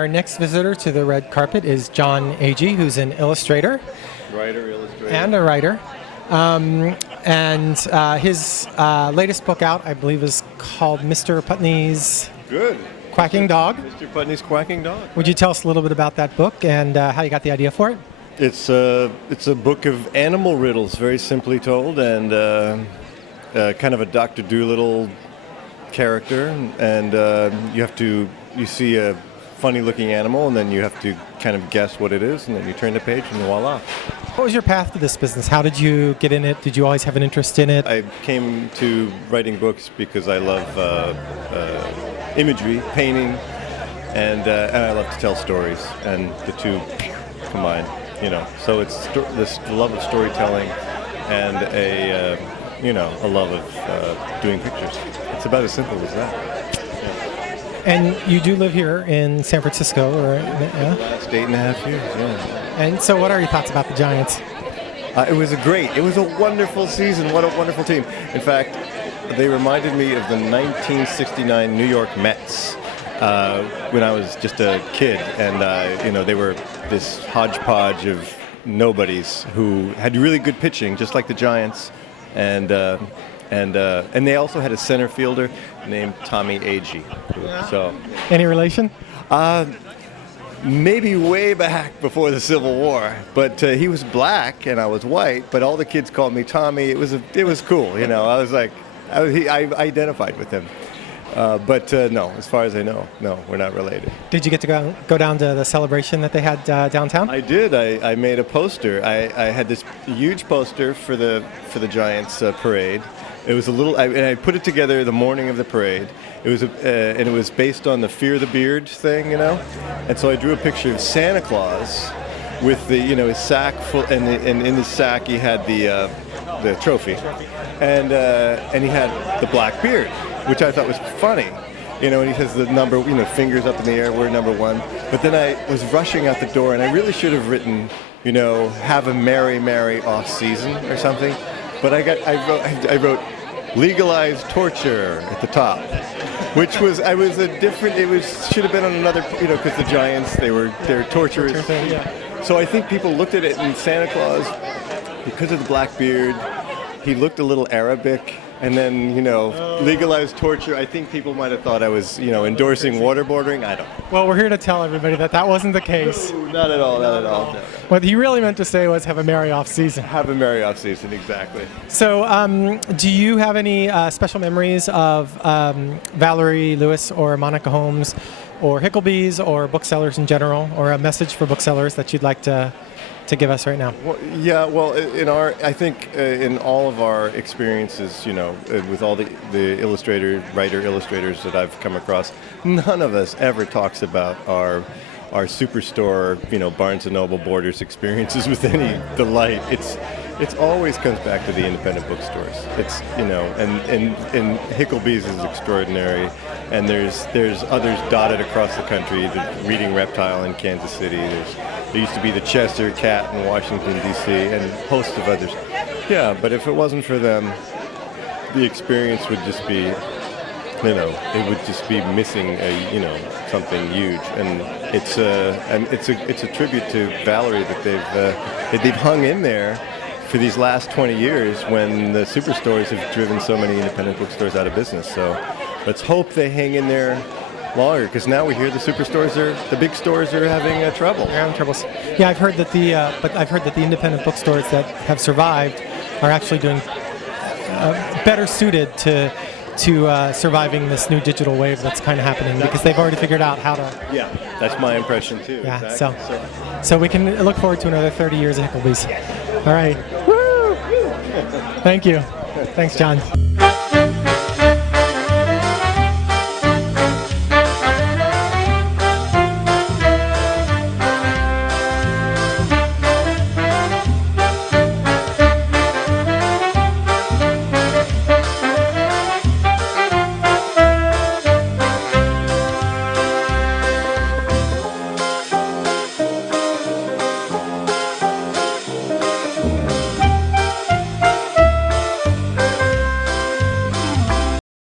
our next visitor to the red carpet is John Agee, who's an illustrator. Writer, illustrator. And a writer. His latest book out, I believe, is called Mr. Putney's Quacking Dog. Mr. Putney's Quacking Dog. Would you tell us a little bit about that book and how you got the idea for it? It's a book of animal riddles, very simply told, and kind of a Dr. Dolittle character. And you see a funny-looking animal, and then you have to kind of guess what it is, and then you turn the page, and voila. What was your path to this business? How did you get in it? Did you always have an interest in it? I came to writing books because I love imagery, painting, and I love to tell stories, and the two combined. So it's this love of storytelling and a love of doing pictures. It's about as simple as that. And you do live here in San Francisco, or yeah? Last 8.5 years, yeah. And so, what are your thoughts about the Giants? It was a wonderful season. What a wonderful team. In fact, they reminded me of the 1969 New York Mets when I was just a kid, and they were this hodgepodge of nobodies who had really good pitching, just like the Giants, and they also had a center fielder named Tommy Agee. So, any relation? Maybe way back before the Civil War, but he was black and I was white. But all the kids called me Tommy. It was cool, I was like, I identified with him. But no, as far as I know, no, we're not related. Did you get to go down to the celebration that they had downtown? I did. I made a poster. I had this huge poster for the Giants parade. It was and I put it together the morning of the parade. It was and it was based on the Fear the Beard thing, And so I drew a picture of Santa Claus with his sack full, and in his sack he had the trophy, and he had the black beard, which I thought was funny, and he has the number, fingers up in the air, we're number one. But then I was rushing out the door, and I really should have written, have a merry, merry off season or something. But I wrote legalize torture at the top, which was should have been on another, because the Giants, they're torturers. So I think people looked at it, and Santa Claus, because of the black beard, he looked a little Arabic. And then, legalized torture. I think people might have thought I was, endorsing waterboarding. I don't know. Well, we're here to tell everybody that wasn't the case. No, not at all, not at all. No. What he really meant to say was have a merry off season. Have a merry off season, exactly. So, do you have any special memories of Valerie Lewis or Monica Holmes or Hicklebees or booksellers in general, or a message for booksellers that you'd like to give us right now? Well, yeah, well, I think in all of our experiences, with all the writer illustrators that I've come across, none of us ever talks about our superstore, Barnes & Noble Borders experiences with any delight. It's always comes back to the independent bookstores. It's, and Hicklebees is extraordinary, and there's others dotted across the country. The Reading Reptile in Kansas City. There used to be the Chester Cat in Washington, D.C., and a host of others. Yeah, but if it wasn't for them, the experience would just be, it would just be missing something huge. And it's a tribute to Valerie that they've hung in there for these last 20 years when the superstores have driven so many independent bookstores out of business. So let's hope they hang in there longer, because now we hear the big stores are having trouble. They're having troubles. Yeah, I've heard that the independent bookstores that have survived are actually doing better suited to surviving this new digital wave that's kind of happening, because they've already figured out how to. Yeah, that's my impression too. Yeah, exactly. so we can look forward to another 30 years of Hicklebees. All right. Woo! Thank you. Thanks, John.